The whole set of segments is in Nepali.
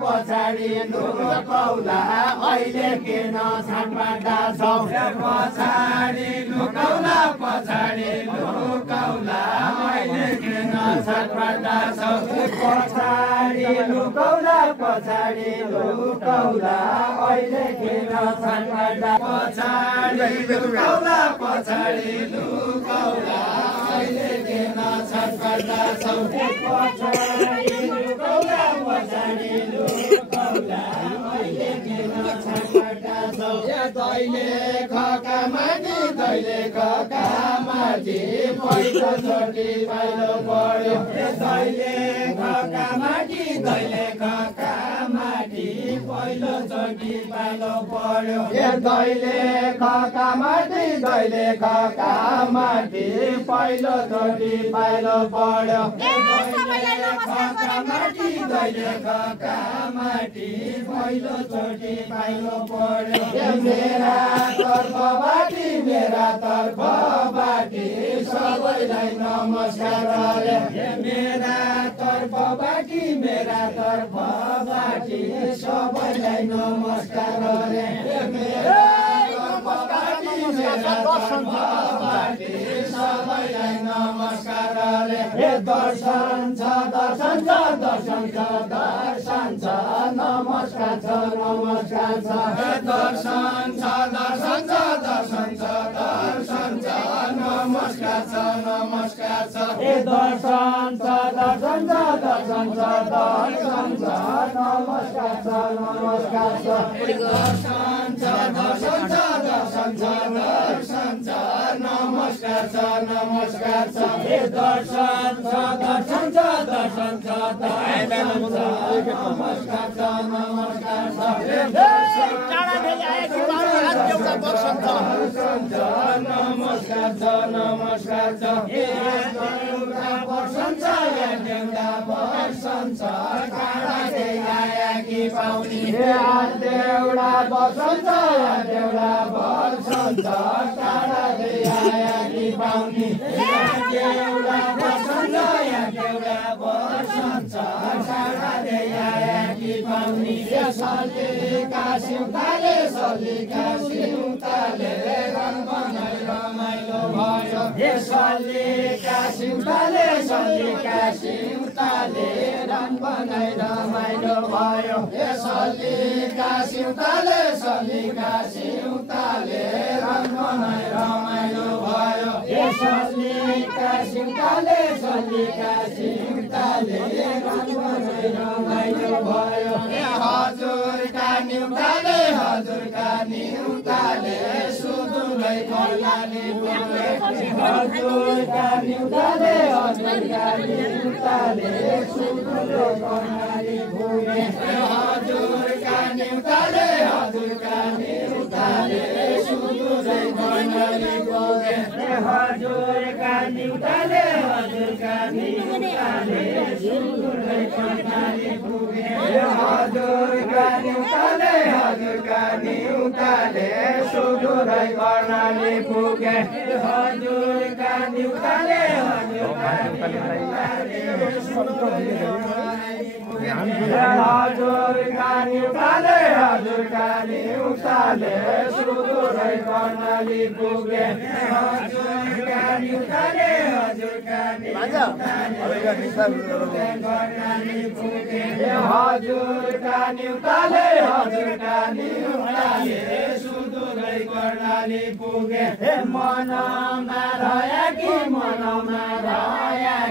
पछाडि लुकाउला अहिले किन छाडबाटा छौ पछाडि लुकाउला अहिले किन छाडबाटा छौ पछाडि लुकाउला अहिले किन छाडबाटा पछाडि लुकाउला अहिले किन छाडबाटा छौ पछाडि लुकाउला अहिले किन छाडबाटा छौ दैले खकामाथि पहिलोचोटि पाइलो पर्यो दैले खकामाथि पहिलोचोटि पाइलो पर्यो दैले खकामाथि पहिलोचोटि पाइलो पर्यो पहिलोचोटि पाइलो पर्यो मेरा तर्फबाटी सबैलाई नमस्कार रे मेरा तर्फबाटी सबैलाई नमस्कार रे मेरा तर्फबाटी सबैलाई नमस्कार रे दर्शन छ नमस्कार छ दर्शन छ नमस्कार छ ए दर्शन छ नमस्कार छ दर्शन छ नमस्कार छ नमस्कार छ ए दर्शन छ नमस्कार छ नमस्कार छ ए एउटा वर्षन छ एउटा वर्षन छ काँडा आया कि पाउनी एउटा वर्षन छ एउटा वर्षन छ काँडा आया कि पाउनी एउटा वर्षन छ एउटा वर्षन छ काँडा आया कि पाउनी सलिका सिउँताले रङ बनाइ रमाइलो भयो सलिका सिउँताले रङ बनाइ रमाइलो भयो सलिका सिउँताले रङ बनाइ रमाइलो भयो सलिका सिउँताले रङ बनाइ रमाइलो भयो हजुरका निउताले सुदुरै कर्णाली पुगे हजुरका निउताले सुदुरै कर्णाली पुगे हजुरका निउताले सुदुरै कर्णाली पुगे हजुरका निउताले सुदुरै कर्णाली पुगे हजुरका निउताले सुदुरै कर्णाली पुगे हजुरका निउताले सुदुरै कर्णाली पुगे हजुरका निउताले सुदुरै कर्णाली पुगे मनमा रह्या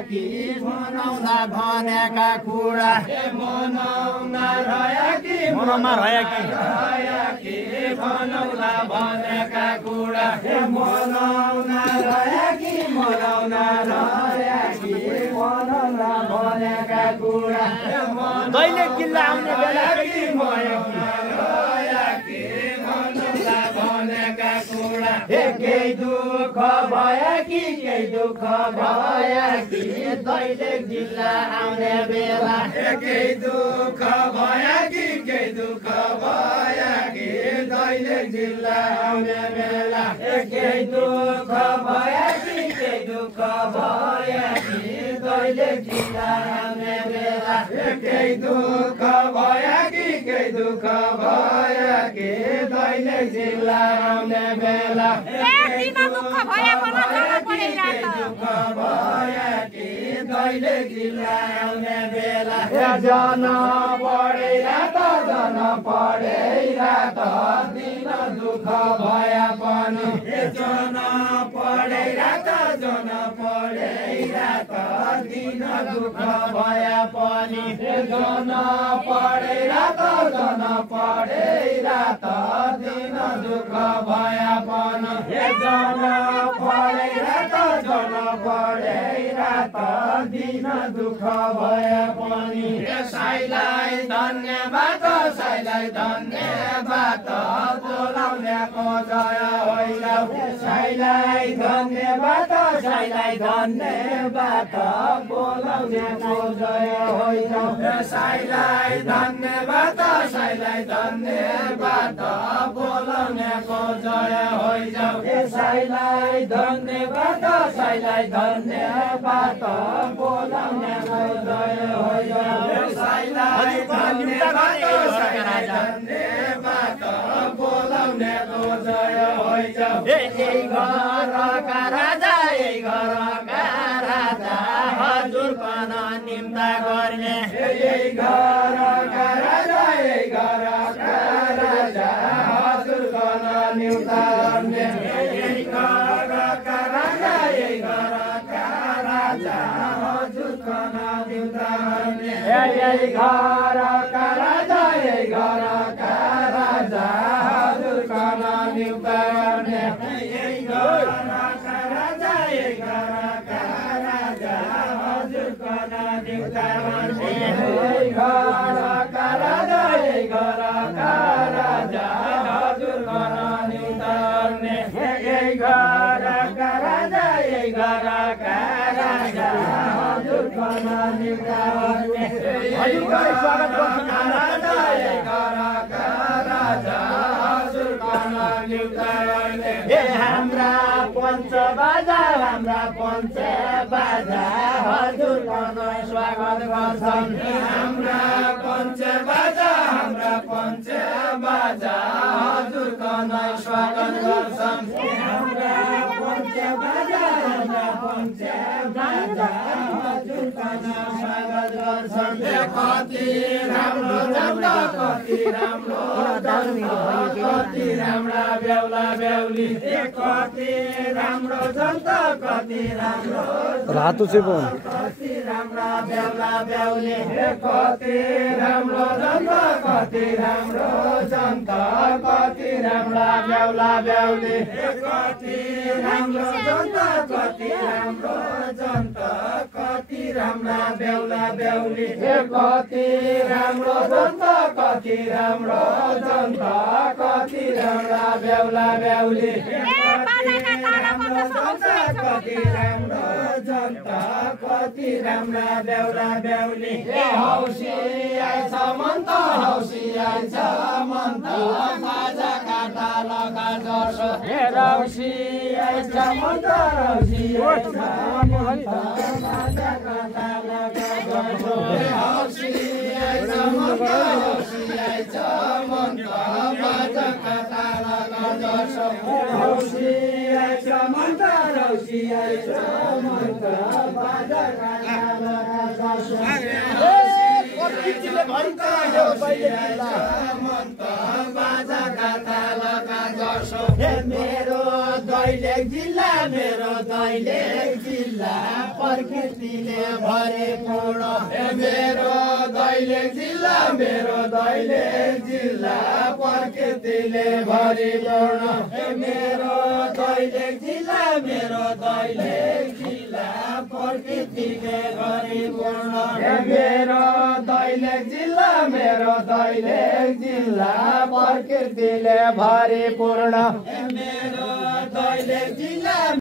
कि मनाउँदा भनेका कुरा मनाउँदा रह्या कि मनाउँदा भनेका कुरा मनाउँदा रह्या कि भनेका कुरा दैले किल्ला आउने बेला कि मनाउँदा भनेका कुरा एकै दुःख भयो कि केही दुःख भयो कि दैलेख जिल्ला आउने बेला एकै दुःख भयो कि केही दुःख भयो कि दैलेख जिल्ला आउने बेला एकै दुःख भयो कि केही दुःख भयो कि दैलेख जिल्ला आउने बेला एकै दुःख भयो कि केही दुःख भयो कि दैलेख जिल्ला आउने बेला दुःख भयो कि दैलेख जिल्ला आउने बेला जन पढेर त दिन दुःख भए पनि जन पढेर त दिन दुःख भए पनि जन पढेर त दिन दुःख भए पनि जन पढेर त दिन दुःख भए पनि साईलाई धन्यवाद बोलाउनेको जय होइन साईलाई धन्यवाद बोलाउनेको जय होइन साईलाई धन्यवाद बोलाउनेको जय होइन साईलाई धन्यवाद बोलाउनेको जय होइन साईलाई धन्यवाद बोलाउनेको जय होइन यही घरका राजा हजुरको निम्ता गर्ने यही घरका राजा हजुरको निम्ता गर्ने यही घरका राजा हजुरको निम्ता गर्ने यही घरका राजा हजुरको निम्ता गर्ने यही घरका राजा हजुरको निम्ता गर्ने यही घरका राजा हजुरको निम्ता गर्ने यही घरका राजा हजुरको निम्ता गर्ने हजुरको स्वागत हाम्रा पञ्च बाजा हजुरको स्वागत गर्छन् हाम्रा पञ्च बाजा हजुरको स्वागत गर्छन् हाम्रा पञ्च बाजा हजुरको स्वागत गर्छन् कति राम्रो जनता कति राम्रा बेहुला बेहुली कति राम्रो जनता कति राम्रो रातो चाहिँ कति राम्रा बेहुला बेहुली कति राम्रो जनता कति राम्रो जनता कति राम्रा बेहुला बेहुली कति राम्रो जनता कति राम्रो जनता कति राम्रा बेहुला बेहुली कति राम्रो जनता कति राम्रो जनता कति राम्रा बेहुला बेहुली कति राम्रो जनता कति राम्रा बेहुला बेहुली हौसी आइछ मन्त बाजा काटा लगा जर्छ हौसी आइछ मन्त बाजा काटा लगा जर्छ हौसी आइछ मन्त बाजा काटा लगा जर्छ हौसी आइछ मन्त बाजा काटा लगा जर्छ बाजा काटा लगा जर्छ मेरो दैलेख जिल्ला प्रकृतिले भरिपूर्ण मेरो दैलेख जिल्ला प्रकृतिले भरिपूर्ण मेरो दैलेख जिल्ला प्रकृतिले भरिपूर्ण मेरो दैलेख जिल्ला प्रकृतिले भरिपूर्ण मेरो दैलेख जिल्ला